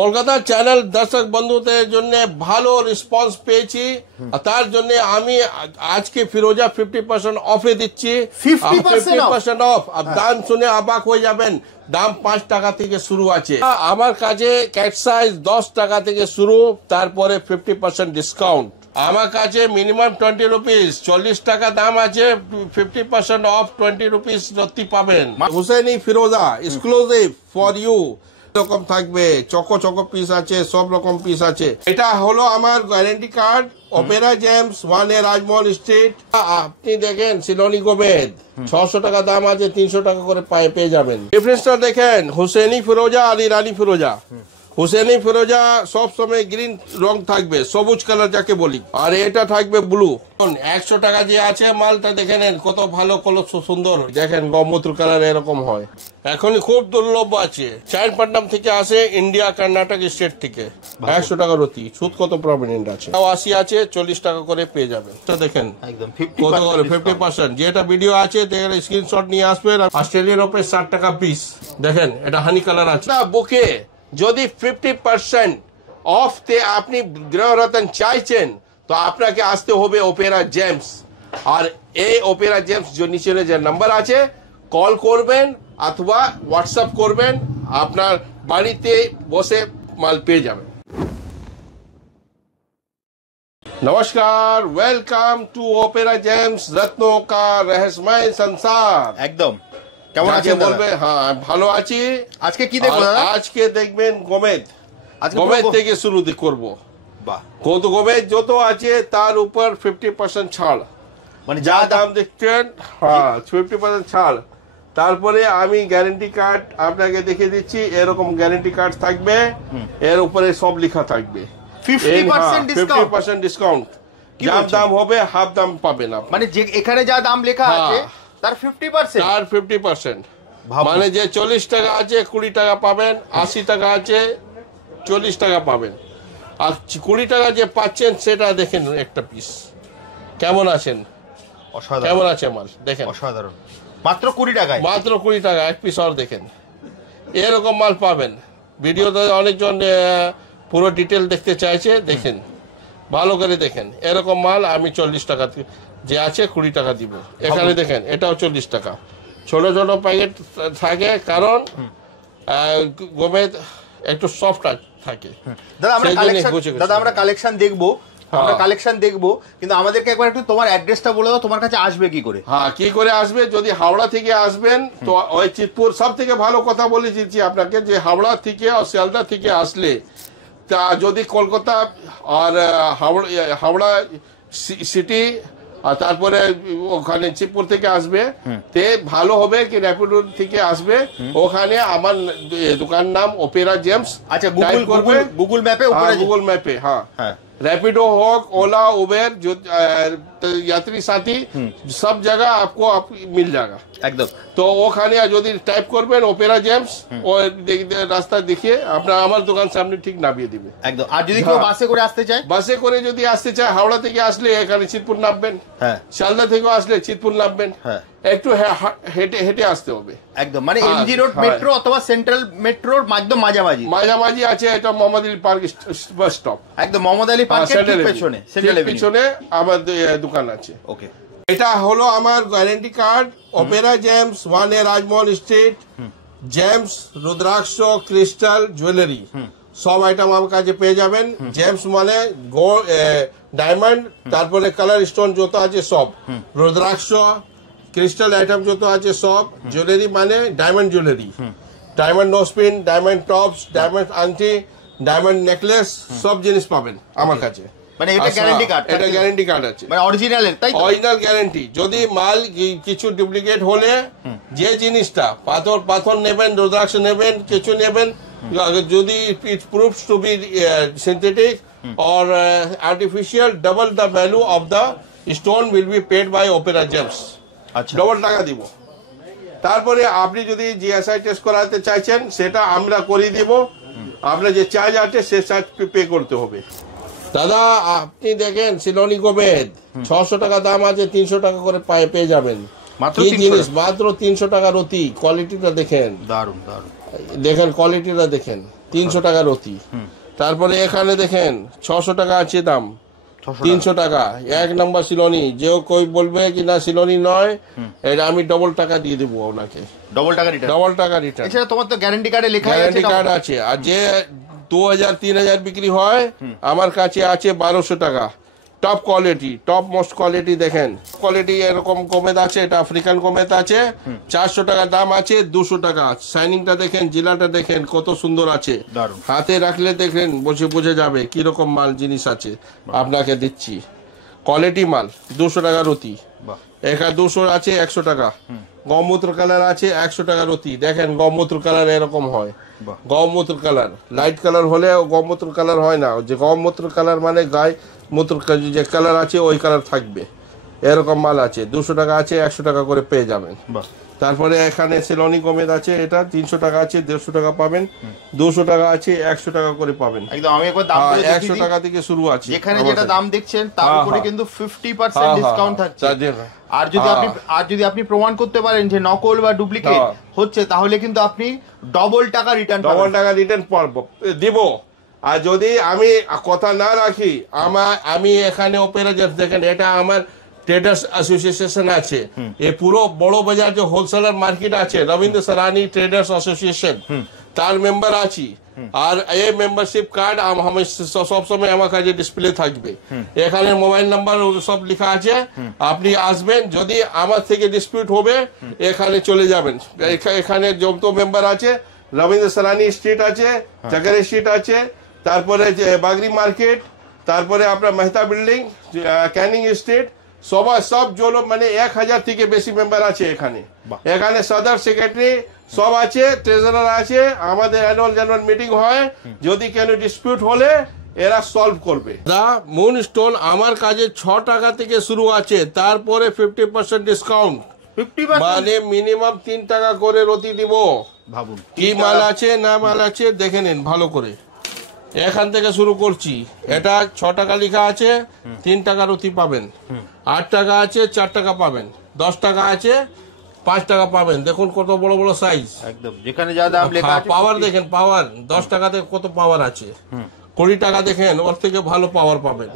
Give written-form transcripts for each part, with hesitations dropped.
Kolkata channel দর্শক বন্ধুদের জন্য ভালো রেসপন্স পেয়েছি, তার জন্য আমি আজকে ফিরোজা 50% অফে দিচ্ছি। 50% অফ। দাম শুনে অবাক হয়ে যাবেন, দাম 5 টাকা থেকে শুরু আছে। আমার কাছে ক্যাট সাইজ 10 টাকা থেকে শুরু, তারপরে 50% ডিসকাউন্ট। আমার কাছে মিনিমাম 20 রুপিস, 40 টাকা দাম আছে, 50% অফ 20 রুপিস রত্তি পাবেন। হুসেনি ফিরোজা এক্সক্লুসিভ ফর ইউ রকম থাকবে, চকো চকো পিস আছে, সব রকম পিস আছে। এটা হলো আমার guarantee card, opera gems 1 Rajmahal street. আপনি দেখেন সিলোনি গোমেদ 600 টাকা দাম আছে, 300 টাকা করে পেয়ে যাবেন। ডিফারেন্সটা দেখেন, হুসেনি ফিরোজা আর ইরানি ফিরোজা। হুসেনি ফিরোজা সব সময় গ্রিন রং থাকবে, সবুজ কালার যাকে বলি, আর এটা থাকবে ব্লু। 100 টাকা যে আছে মালটা দেখে নেন, কত ভালো কলর সুন্দর, দেখেন গমূত্র কালার এরকম হয়। এখন খুব দুর্লভ আছে, চাইনপাটনাম থেকে আসে, ইন্ডিয়া কর্ণাটক স্টেট থেকে। 100 টাকা রতি, সুদ কত প্রমিনেন্ট আছে। 80 আছে, 40 টাকা করে পেয়ে যাবেন। দেখেন কত করে 50%। যেটা ভিডিও আছে দেখেন, স্ক্রিনশট নিয়ে আসবেন। অস্ট্রেলিয়ান ওপে 60 টাকা পিস। দেখেন এটা হানি কালার আছে। বুকে যদি 50% অফ তে আপনি গৃহরত্ন চাইছেন, তো আপনাকে আসতে হবে অপেরা জেমস। আর এই অপেরা জেমস যে নিচে যে নাম্বার আছে, কল করবেন অথবা হোয়াটসঅ্যাপ করবেন, আপনার বাড়িতে বসে মাল পেয়ে যাবেন। নমস্কার, ওয়েলকাম টু অপেরা জেমস, রত্নোं का रहस्यमय संसार। একদম কেমন আছেন বলবে? হ্যাঁ ভালো আছি। আজকে কি দেখবো দাদা? আজকে দেখবেন গোমেদ। গোমেদ থেকে শুরু করবো। বাহ, কত গোমেদ যত আছে তার উপর 50% ছাড়, মানে যা দাম দেখছেন, হ্যাঁ 50% ছাড়। তারপরে আমি গ্যারান্টি কার্ড আপনাকে দেখে দিচ্ছি, এরকম গ্যারান্টি কার্ড থাকবে, এর উপরে সব লেখা থাকবে 50% ডিসকাউন্ট। যা দাম হবে হাফ দাম পাবেন আপনি। মানে যে এখানে যা দাম লেখা আছে তার 50%। মানে যে 40 টাকা আছে 20 টাকা পাবেন, 80 টাকা আছে 40 টাকা পাবেন। আর 20 টাকা যে পাচ্ছেন সেটা দেখেন একটা পিস কেমন আছেন, কেমন আছে মাল দেখেন, অসাধারণ। মাত্র 20 টাকায়, মাত্র 20 টাকা এক পিস। আর দেখেন এরকম মাল পাবেন। ভিডিওতে অনেকজন পুরো ডিটেল দেখতে চাইছে, দেখেন ভালো করে দেখেন। এরকম মাল আমি 40 টাকা যে আছে 20 টাকা দিব। এখানে দেখেন এটাও 40 টাকা। ছোট ছোট প্যাকেট থাকে, কারণ গোমেদ একটু সফট থাকে। দাদা আমরা কালেকশন দেখবো, কিন্তু আমাদেরকে একবার একটু তোমার অ্যাড্রেসটা বলে দাও, তোমার কাছে আসবে কি করে? হ্যাঁ, কি করে আসবে? যদি হাওড়া থেকে আসবেন তো ওই চিতপুর, সব থেকে ভালো কথা বলে দিচ্ছি আপনাকে, যে হাওড়া থেকে আর শিয়ালদা থেকে আসলে, তা যদি কলকাতা আর হাওড়া সিটি আর তারপরে ওখানে চিতপুর থেকে আসবে, তে ভালো হবে কি র্যাপিডো থেকে আসবে। ওখানে আমার দোকান নাম অপেরা জেমস। আচ্ছা, গুগল ম্যাপে হ্যাঁ रैपिडो होक, ओला, उबेर, जो यात्री साथी सब जगह आपको मिल जाएगा एकदम। তো ওখানে যদি টাইপ করবেন অপেরা জেমস, ও রাস্তা দেখিয়ে আপনার আমার দোকান সামনে ঠিক নামিয়ে দিবে একদম। আর যদি কেউ বাসে করে আসতে চায়, বাসে করে যদি আসতে চায়, হাওড়া থেকে আসলে এখানে চিতপুর নামবেন, হ্যাঁ শিয়ালদা থেকে আসলে চিতপুর নামবেন, হ্যাঁ একটু হেঁটে হেঁটে আসতে হবে একদম। মানে এমজি রোড মেট্রো অথবা সেন্ট্রাল মেট্রোর একদম মাঝামাঝি আছে। এটা Mohammad Ali park bus stop, একদম মোহাম্মদ আলী পার্কের ঠিক পেছনে, সেন্ট্রাল পিছনে আমার দোকান আছে। ওকে, এটা হলো আমার guarantee card, opera gems 1 Rajmahal street. Gems, rudraksha, crystal, jewellery সব আইটেম আমার কাছে পেয়ে যাবেন। জেমস মানে ডায়মন্ড, তারপরে কালার স্টোন যত আছে সব, রুদ্রাক্ষ, ক্রিস্টাল আইটেম যত আছে সব, জুয়েলারি মানে diamond jewellery, diamond nose pin, diamond tops, diamond আংটি, ডায়মন্ড নেকলেস, সব জিনিস পাবেন আমার কাছে। মানে এটা গ্যারান্টি কার্ড, এটা গ্যারান্টি কার্ড আছে, মানে অরিজিনালের, তাই অরিজিনাল গ্যারান্টি। যদি মাল কিছু ডুপ্লিকেট হলে, যে জিনিসটা পাথর নেবেন, রুদ্রাক্ষ নেবেন, কিছু নেবেন, যদি it proves to be synthetic or artificial, double the value of the stone will be paid by Opera Gems. আচ্ছা, ডবল টাকা দিব। তারপরে আপনি যদি জিএসআই টেস্ট করাতে চাইছেন, সেটা আমরা করে দিব। আপনার যে চার্জ আছে সে চার্জ পে করতে হবে। দাদা আপনি দেখেন সিলোনি গোমেদ 600 টাকা দাম আছে, 300 টাকা করে পেয়ে যাবেন। কি জিনিস, মাত্র 300 টাকা রতি। কোয়ালিটিটা দেখেন, দারুন দারুন। দেখেন কোয়ালিটিটা দেখেন 300 টাকা রতি। তারপরে এখানে দেখেন 600 টাকা আছে দাম, 300 টাকা 1 নম্বর সিলোনি। যে কেউ বলবে কি না সিলোনি নয়, এটা আমি ডবল টাকা দিয়ে দেবো ওনাকে, ডবল টাকা রিটার্ন। এছাড়া তোমার তো গ্যারান্টি কার্ডে লেখা আছে, গ্যারান্টি কার্ড আছে। আর যে 2000-3000 বিক্রি হয় আমার কাছে আছে 1200 টাকা, top quality, top most quality. দেখেন কোয়ালিটি এরকম কমেদ আছে, এটা আফ্রিকান কমেদ আছে, 400 টাকা দাম আছে, 200 টাকা। শাইনিংটা দেখেন, জিলাটা দেখেন কত সুন্দর আছে, হাতে রাখলে দেখেন বসে বুঝে যাবে কিরকম মাল জিনিস আছে। আপনাকে দিচ্ছি কোয়ালিটি মাল, 200 টাকা রতি। এখানে 200 আছে 100 টাকা। গৌমূত্র কালার আছে 100 টাকা রতি। দেখেন গৌমূত্র কালার এরকম হয়, গৌমূত্র কালার লাইট কালার হলে গৌমূত্র কালার হয় না, যে গৌমূত্র কালার মানে গায়ে মূত্র যে কালার আছে ওই কালার থাকবে, এরকম মাল আছে। 200 টাকা আছে, 100 টাকা করে পেয়ে যাবেন। তারপরে এখানে সেলনি কমেদ আছে, এটা 300 টাকা আছে, 150 টাকা পাবেন। 200 টাকা আছে, 100 টাকা করে পাবেন। একদম আমি একবার দাম বলে 100 টাকা থেকে শুরু আছে। যেখানে যেটা দাম দেখছেন তার উপরে কিন্তু 50% ডিসকাউন্ট থাকছে। আর যদি আপনি প্রমাণ করতে পারেন যে নকল বা ডুপ্লিকেট হচ্ছে, তাহলে কিন্তু আপনি ডবল টাকা রিটার্ন দিব। আর যদি আমি কথা না রাখি, আমি এখানে ওপেরা দেখেন, এটা আমার ট্রেডার্স অ্যাসোসিয়েশন আছে। এই পুরো বড় বাজার যে হোলসেলার মার্কেট আছে, রবীন্দ্র সরানি ট্রেডার্স অ্যাসোসিয়েশন, তার মেম্বার আছি। আর এই মেম্বারশিপ কার্ড সবসময় আমার কাছে ডিসপ্লে থাকবে। এখানে মোবাইল নাম্বার সব লেখা আছে, আপনি আসবেন। যদি আমার থেকে ডিসপিউট হবে এখানে চলে যাবেন। এখানে যত মেম্বার আছে, রবীন্দ্র সরানি স্ট্রিট আছে, জাগারি স্ট্রিট আছে, তারপরে বাগরি মার্কেট, তারপরে আপনার মেহতা বিল্ডিং, ক্যানিং স্ট্রিট, সব জল মানে 1000 থেকে বেশি মেম্বার আছে এখানে। এখানে সদর সেক্রেটারি সব আছে, ট্রেজারার আছে। আমাদের অ্যানুয়াল জেনারেল মিটিং হয়, যদি কেন ডিসপিউট হলে এরা সলভ করবে। দা মুন স্টোন আমার কাছে 6 টাকা থেকে শুরু আছে, তারপরে 50% ডিসকাউন্ট, মানে মিনিমাম 3 টাকা করে রতি দিব। ভাবুন কি মাল আছে না মাল আছে দেখে নিন ভালো করে। এখান থেকে শুরু করছি। এটা 6 টাকা লেখা আছে, 3 টাকা রতি পাবেন। 8 টাকা আছে, 4 টাকা পাবেন। 10 টাকা আছে, 5 টাকা পাবেন। দেখুন কত বড় বড় সাইজ, একদম যেখানে যা দাম লেখা আছে। পাওয়ার দেখেন, পাওয়ার 10 টাকাতে কত পাওয়ার আছে। 20 টাকা দেখেন, ওর থেকে ভালো পাওয়ার পাবেন,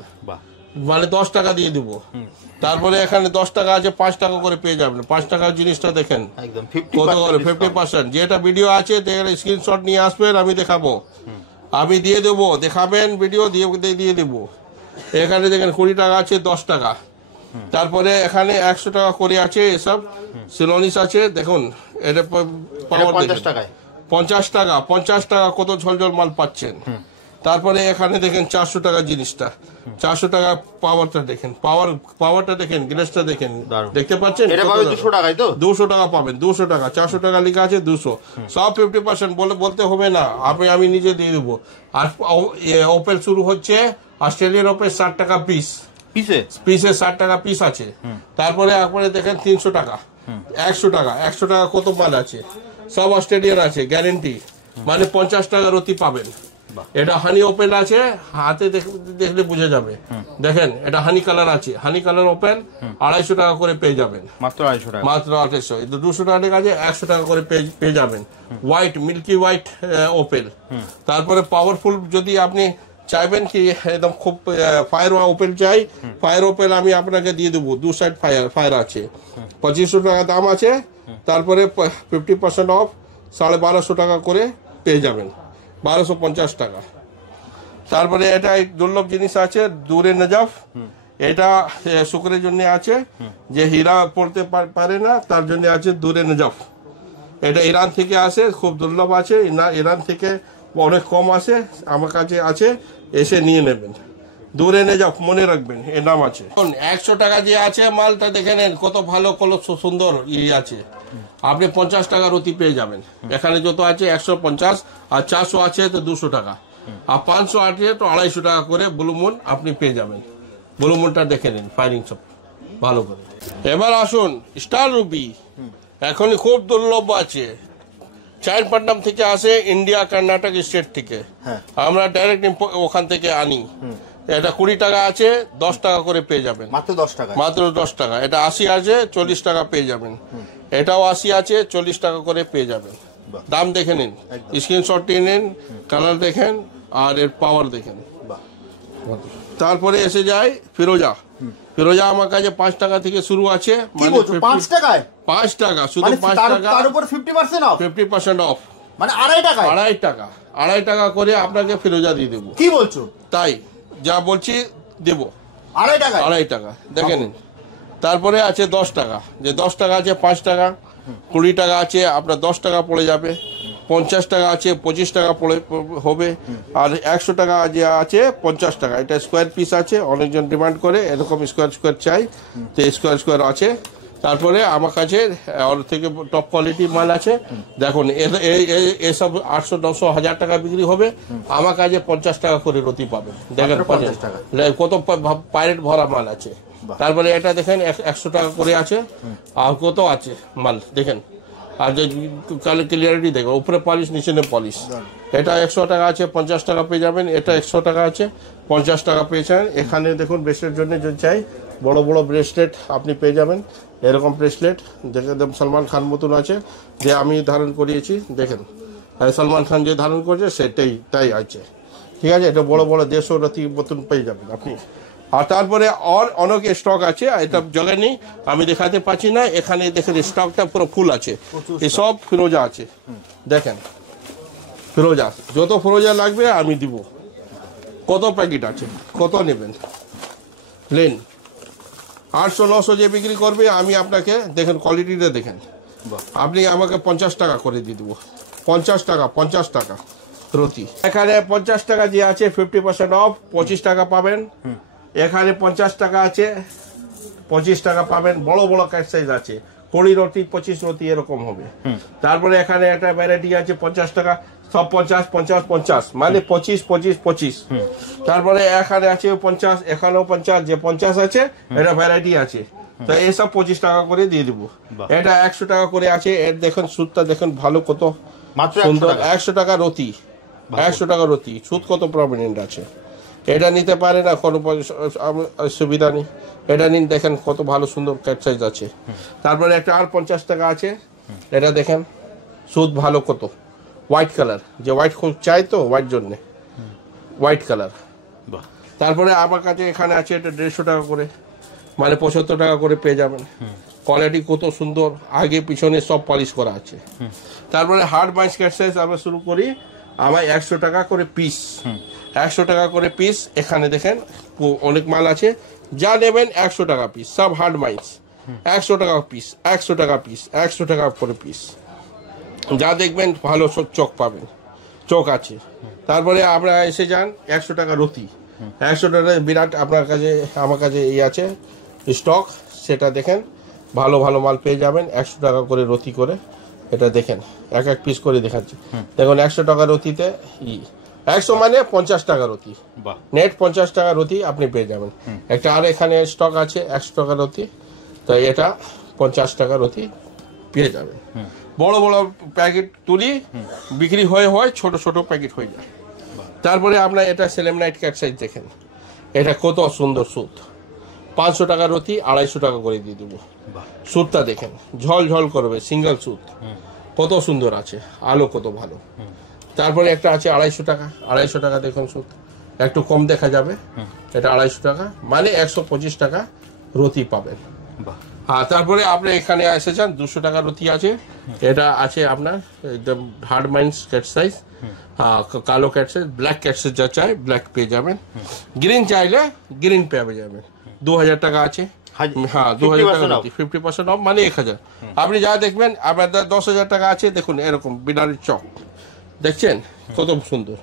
মানে 10 টাকা দিয়ে দিব। তারপরে এখানে 10 টাকা আছে, 5 টাকা করে পেয়ে যাবেন। 5 টাকার জিনিসটা দেখেন কত করে 50%। যেটা ভিডিও আছে স্ক্রিনশট নিয়ে আসবেন, আমি দেখাবো, আমি দিয়ে দেবো, দেখাবেন ভিডিও দিয়ে দেবো। এখানে দেখেন 20 টাকা আছে, 10 টাকা। তারপরে এখানে 100 টাকা করে আছে, এসব সিলোনিস আছে। দেখুন এটা 50 টাকা কত ঝলঝল মাল পাচ্ছেন। তারপরে এখানে দেখেন 400 টাকা জিনিসটা, 400 টাকা পাওয়ারটা দেখেন, পাওয়ারটা দেখেন, গ্লাসটা দেখেন, দেখতে পাচ্ছেন 200 টাকা পাবেন। 200 টাকা, 400 টাকা লেখা আছে, 200। সব 50% বলতে হবে না, আমি নিজে দিয়ে দেবো। আর ওপেল শুরু হচ্ছে, অস্ট্রেলিয়ান ওপেল 60 টাকা পিস, পিসে 60 টাকা পিস আছে। তারপরে দেখেন 300 টাকা, 100 টাকা, 100 টাকা কত মাল আছে, সব অস্ট্রেলিয়ান আছে, গ্যারেন্টি, মানে 50 টাকা রতি পাবেন। এটা হানি ওপেন আছে, হাতে দেখলে বুঝে যাবে। দেখেন এটা হানি কালার আছে, হানি কালার ওপেন 250 টাকা করে পেয়ে যাবেন, মাত্র 250। এটা 200 টাকা আছে, 100 টাকা করে পেয়ে যাবেন। White, milky white opal. তারপরে পাওয়ারফুল যদি আপনি চাইবেন কি একদম খুব ফায়ার ওপেল চাই, ফায়ার ওপেল আমি আপনাকে দিয়ে দেবো। 2 সাইড ফায়ার আছে, 2500 টাকা দাম আছে। তারপরে 50% অফ 1250 টাকা করে পেয়ে যাবেন, 1250 টাকা। তারপরে এটা দুর্লভ জিনিস আছে, দূরে নজাফ। এটা শুক্রের জন্য আছে, যে হীরা পড়তে পারে না তার জন্য আছে দূরে নজাফ। এটা ইরান থেকে আসে, খুব দুর্লভ আছে, ইরান থেকে অনেক কম আসে, আমার কাছে আছে, এসে নিয়ে নেবেন। দূরে নজাফ মনে রাখবেন, এর নাম আছে। 100 টাকা যে আছে মালটা দেখে নেন কত ভালো, কত সুন্দর আছে। আপনি 50 টাকা রতি পেয়ে যাবেন। এখানে যত আছে 150, আর 400 আছে তো 200 টাকা, আর 500 আছে তো 250 টাকা করে ব্লুমুন আপনি পেয়ে যাবেন। ব্লুমুনটা দেখে নিন, ফাইনিং সব ভালো করে। এবার আসুন স্টার রুবি, এখন খুব দুর্লভ আছে। চাইনপাটনাম থেকে আসে, ইন্ডিয়া কর্ণাটক স্টেট থেকে, আমরা ডাইরেক্ট ওখান থেকে আনি। এটা 20 টাকা আছে, 10 টাকা করে পেয়ে যাবেন, মাত্র 10 টাকা। এটা 80 আছে, 40 টাকা পেয়ে যাবেন। এটাও 80 আছে, 40 টাকা করে পেয়ে যাবেন। দাম দেখে নিন, স্ক্রিনশট নিয়ে নিন, কালার দেখেন আর এর পাওয়ার দেখেন। তারপরে এসে যায় ফিরোজা। ফিরোজা আমার কাছে 5 টাকা থেকে শুরু আছে। 5 টাকায়? 5 টাকা, শুধু 5 টাকা, তার উপর 50% অফ। 50% অফ, মানে 2.5 টাকা। 2.5 টাকা করে আপনাকে ফিরোজা দিয়ে দেবো। কি বলছো? তাই যা বলছি দেবো। 2.5 টাকা দেখে নিন। তারপরে আছে 10 টাকা, যে 10 টাকা আছে 5 টাকা, 20 টাকা আছে আপনার 10 টাকা পড়ে যাবে, 50 টাকা আছে 25 টাকা পড়ে হবে, আর 100 টাকা যে আছে 50 টাকা। এটা স্কোয়ার পিস আছে, অনেকজন ডিমান্ড করে এরকম স্কোয়ার চাই, তো স্কোয়ার আছে। তারপরে আমার কাছে ওর থেকে টপ কোয়ালিটি মাল আছে। দেখুন এসব 800, 900, 1000 টাকা বিক্রি হবে, আমার কাছে 50 টাকা করে রতি পাবেন। দেখেন কত পাইরেট ভরা মাল আছে। তারপরে এটা দেখেন 100 টাকা করে আছে, আর কত আছে মাল দেখেন, আর যে ক্লিয়ারিটি দেখো, উপরে পলিশ নিচে পলিশ। এটা 100 টাকা আছে, 50 টাকা পেয়ে যাবেন। এটা 100 টাকা আছে, 50 টাকা পেয়েছেন। এখানে দেখুন ব্রেসলেট জন্য যদি চাই, বড় বড় ব্রেসলেট আপনি পেয়ে যাবেন। এরকম ব্রেসলেট দেখে একদম সলমান খান মতন আছে, যে আমি ধারণ করিয়েছি দেখেন, সলমান খান যে ধারণ করেছে সেটাই আছে, ঠিক আছে। এটা বড় বড় 150 রতি মতন পেয়ে যাবেন আপনি। আর তারপরে অনেক স্টক আছে, এটা জায়গায় নেই, আমি দেখাতে পাচ্ছি না। এখানে দেখেন স্টকটা পুরো ফুল আছে, এসব ফিরোজা আছে। দেখেন ফিরোজা, যত ফিরোজা লাগবে আমি দিব। কত প্যাকেট আছে, কত নেবেন? প্লেন 800, 900 যে বিক্রি করবে, আমি আপনাকে দেখেন কোয়ালিটিটা দেখেন, আপনি আমাকে 50 টাকা করে দিয়ে দেবো। 50 টাকা রতি। এখানে 50 টাকা যে আছে 50% অফ, 25 টাকা পাবেন। এখানে 50 টাকা আছে, 25 টাকা পাবেন। বড় বড় ক্যাট সাইজ আছে, 20 রতি 25 রতি এরকম হবে। তারপরে এখানে একটা ভ্যারাইটি আছে 50 টাকা, সব 50, মানে 25। তারপরে এখানে আছে 50, এখানেও 50, যে 50 আছে এটা ভ্যারাইটি আছে, তো এইসব 25 টাকা করে দিয়ে দেবো। এটা 100 টাকা করে আছে। এর দেখেন সুতটা দেখেন ভালো কত সুন্দর, 100 টাকা রতি, 100 টাকা রতি। সুত কত প্রমিনেন্ট আছে, এটা নিতে পারে না, কোনো সুবিধা নেই। এটা নিন, দেখেন কত ভালো সুন্দর ক্যাট সাইজ আছে। তারপরে একটা আর 50 টাকা আছে, এটা দেখেন সুদ ভালো কত, হোয়াইট কালার, যে হোয়াইট খুব চাই তো, হোয়াইট জন্যে হোয়াইট কালার। তারপরে আমার কাছে এখানে আছে এটা 150 টাকা করে, মানে 75 টাকা করে পেয়ে যাবেন। কোয়ালিটি কত সুন্দর, আগে পিছনে সব পলিশ করা আছে। তারপরে হার্ড বাইস ক্যাট সাইজ আমরা শুরু করি, আমার 100 টাকা করে পিস, 100 টাকা করে পিস। এখানে দেখেন অনেক মাল আছে, যা নেবেন 100 টাকা পিস, সব হার্ড মাইন্স। 100 টাকা পিস, 100 টাকা পিস, 100 টাকা করে পিস। যা দেখবেন ভালো চোখ পাবেন, চোখ আছে। তারপরে আমরা এসে যান 100 টাকা রতি। 100 টাকা বিরাট আপনার কাছে, আমার কাছে এই আছে স্টক, সেটা দেখেন ভালো ভালো মাল পেয়ে যাবেন 100 টাকা করে রতি করে। এটা দেখেন এক পিস করে দেখাচ্ছি, দেখুন 100 টাকা রতিতে 100 মানে 50 টাকা রতি, নেট 50 টাকা রতি আপনি পেয়ে যাবেন। একটা আর এখানে স্টক আছে 100 টাকা রতি, তো এটা 50 টাকা রতি পেয়ে যাবেন। বড় বড় প্যাকেট তুলি বিক্রি হয়, ছোট ছোট প্যাকেট হয়ে যায়। তারপরে আমরা এটা সেলেম নাইট ক্যাট সাইজ দেখেন, এটা কত সুন্দর সুত, 500 টাকা রতি, 250 টাকা করে দিয়ে দেবো। সুতটা দেখেন ঝল করবে, সিঙ্গেল সুত কত সুন্দর আছে, আলো কত ভালো। তারপরে একটা আছে 250 টাকা দেখুন সুত, একটু কম দেখা যাবে, এটা 250 টাকা, মানে 125 টাকা রতি পাবেন। হ্যাঁ, তারপরে আপনি এখানে এসেছেন 200 টাকা রতি আছে, এটা আছে আপনার একদম হার্ড মাইন্স ক্যাট সাইজ, কালো cat size, black cat size যা চাই ব্ল্যাক পেয়ে যাবেন, গ্রিন চাইলে গ্রিন পেয়ে যাবেন। 2000 টাকা আছে, হ্যাঁ 2000 টাকা রতি, 50% অফ, মানে 1000। আপনি যা দেখবেন, আপনার 10,000 টাকা আছে, দেখুন এরকম বিনারের চক দেখছেন কত সুন্দর।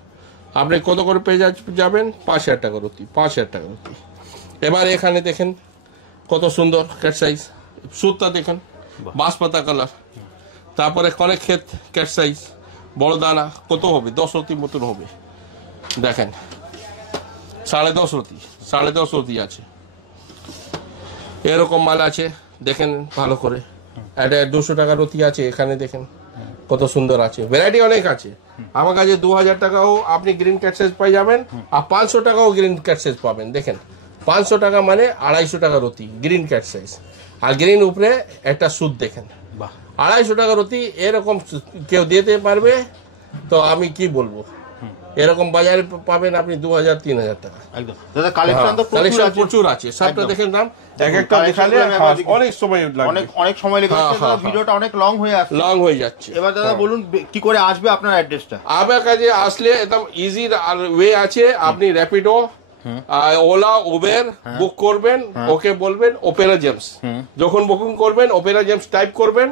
আপনি কত করে পেয়ে যাবেন? 5000 টাকা রতি, 5000 টাকা রতি। এবার এখানে দেখেন কত সুন্দর ক্যাট সাইজ, সুতটা দেখেন বাঁশপাতা কালার। তারপরে কনেক ক্ষেত ক্যাট সাইজ, বড় দানা কত হবে, 10 রতি মতন হবে। দেখেন 10.5 রতি, 10.5 রতি আছে, এরকম মাল আছে দেখেন ভালো করে। এটা 200 টাকা রতি আছে, এখানে দেখেন কত সুন্দর আছে, ভ্যারাইটি অনেক আছে। আমার কাছে 2000 টাকাও আপনি গ্রিন ক্যাট সাইজ পাই যাবেন, আর 500 টাকাও গ্রিন ক্যাট সাইজ পাবেন। দেখেন 500 টাকা মানে 250 টাকা রতি গ্রিন ক্যাট সাইজ, আর গ্রিন উপরে একটা সুত দেখেন 250 টাকা রতি এরকম কেউ দিতে পারবে তো আমি কি বলবো, এরকম বাজারে পাবেন আপনি 2000-3000 টাকা। একদম দাদা কালেকশন তো প্রচুর আছে, সবটা দেখেন দাম এক একটা দেখালে অনেক সময় লাগবে, অনেক সময় লেগে যাচ্ছে দাদা, ভিডিওটা অনেক লং হয়ে যাচ্ছে। এবার দাদা বলুন কি করে আসবে আপনার অ্যাড্রেসটা? আমার কাছে আসলে একদম ইজি ওয়ে আছে, আপনি র্যাপিডো, ওলা, উবের বুক করবেন, ওকে বলবেন ওপেরা জেমস, যখন বুকিং করবেন ওপেরা জেমস টাইপ করবেন,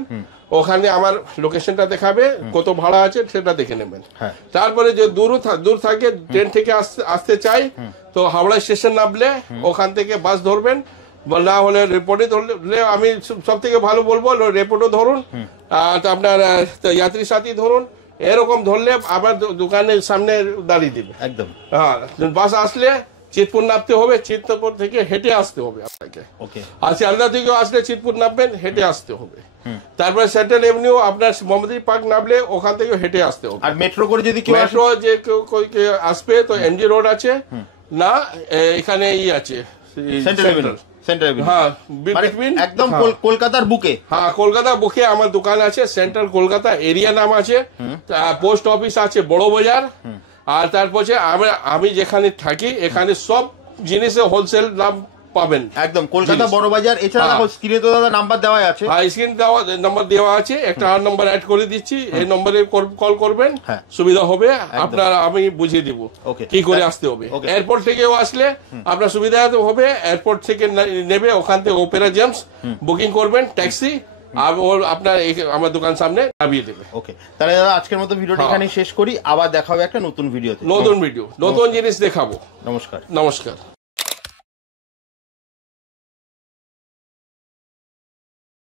ওখানে আমার লোকেশনটা দেখাবে, কত ভাড়া আছে সেটা দেখে নেবেন। তারপরে যে দূর থাকে, ট্রেন থেকে আসতে চাই তো হাওড়া স্টেশন নামলে ওখান থেকে বাস ধরবেন, না হলে রেপোর্টে ধরলে আমি সব থেকে ভালো বলবো রেপোর্টও ধরুন, আপনার যাত্রী সাথী ধরুন, এরকম ধরলে আবার দোকানের সামনে দাঁড়িয়ে দিবে একদম। হ্যাঁ, বাস আসলে চিতপুর নামতে হবে, চিতপুর থেকে হেঁটে আসতে হবে আপনাকে। আর শিয়ালদা থেকে আসলে চিতপুর নামবেন, হেঁটে আসতে হবে। তারপরে সেন্ট্রাল এভিনিউ আপনার মোহাম্মদী পার্ক নামলে ওখান থেকে হেঁটে আসতে হবে। আর মেট্রো করে যদি মেট্রো যে কেউ আসবে তো এমজি রোড আছে, না এখানে আছে একদম কলকাতার বুকে। হ্যাঁ, কলকাতার বুকে আমার দোকান আছে, সেন্ট্রাল কলকাতা এরিয়া নাম আছে, পোস্ট অফিস আছে, বড় বাজার। আর তারপরে আমি যেখানে থাকি এখানে সব জিনিসের হোলসেল দাম পাবেন একদম কলকাতা বড় বাজার। এছাড়া স্ক্রিনে তো দাদা নাম্বার দেওয়া আছে। হ্যাঁ, স্ক্রিনে দেওয়া নাম্বার দেওয়া আছে, একটা আর নাম্বার অ্যাড করে দিচ্ছি, এই নম্বরে কল করবেন, সুবিধা হবে আপনার, আমি বুঝিয়ে দিব কি করে আসতে হবে। এয়ারপোর্ট থেকেও আসলে আপনার সুবিধা হবে, এয়ারপোর্ট থেকে নেবে, ওখান থেকে ওপেরা জেমস বুকিং করবেন ট্যাক্সি, আপনার আমার দোকান সামনে নামিয়ে দেবে। ওকে, তাহলে দাদা আজকের মতো ভিডিওটা এখানে শেষ করি, আবার দেখা হবে একটা নতুন ভিডিওতে, নতুন জিনিস দেখাবো। নমস্কার। নমস্কার।